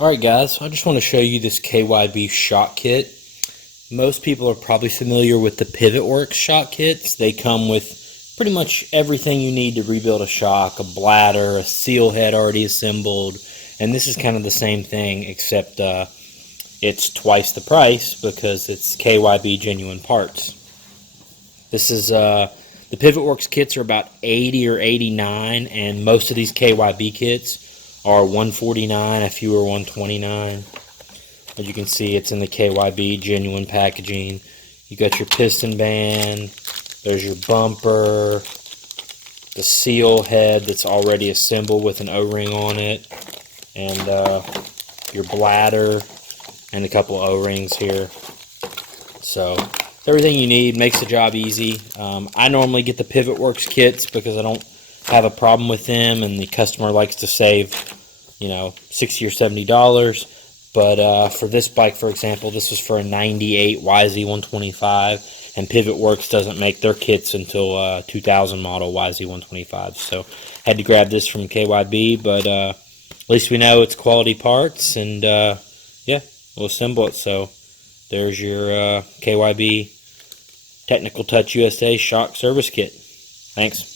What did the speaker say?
Alright guys, I just want to show you this KYB Shock Kit. Most people are probably familiar with the PivotWorks shock kits. They come with pretty much everything you need to rebuild a shock, a bladder, a seal head already assembled, and this is kind of the same thing except it's twice the price because it's KYB genuine parts. This is the PivotWorks kits are about 80 or 89, and most of these KYB kits are 149, a few are 129. As you can see, it's in the KYB genuine packaging. You got your piston band, there's your bumper, the seal head that's already assembled with an O-ring on it, and your bladder, and a couple O-rings here. So everything you need, makes the job easy. I normally get the PivotWorks kits because I don't have a problem with them, and the customer likes to save, you know, $60 or $70. But for this bike, for example, this was for a 98 YZ125, and PivotWorks doesn't make their kits until 2000 model YZ125. So had to grab this from KYB, but at least we know it's quality parts, and yeah, we'll assemble it. So there's your KYB Technical Touch USA Shock Service Kit. Thanks.